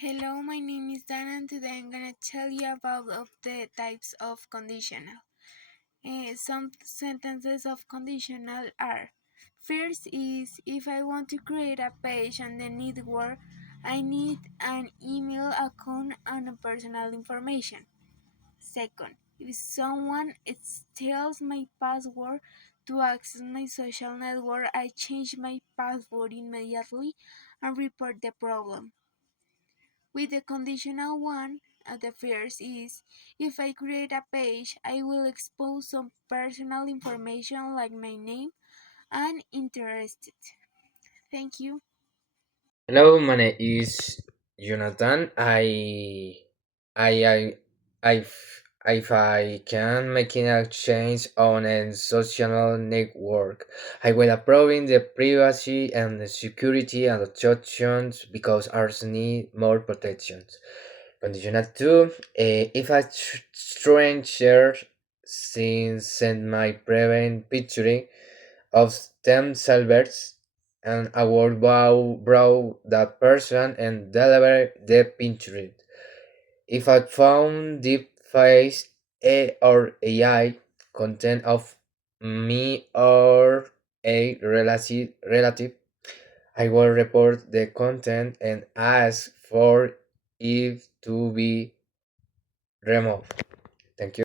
Hello, my name is Dana, and today I'm gonna tell you about of the types of conditional. Some sentences of conditional are: first is if I want to create a page and the network, I need an email account and personal information. Second, if someone steals my password to access my social network, I change my password immediately and report the problem. With the conditional one, the first is if I create a page, I will expose some personal information like my name and interested. Thank you. Hello, my name is Jonathan. If I can making a change on a social network, I will approving the privacy and the security and options because ours need more protections. Conditional two, if a stranger since send my prevent picture of themselves and I will brow that person and deliver the picture. If I found deep face or AI content of me or a relative, I will report the content and ask for it to be removed. Thank you.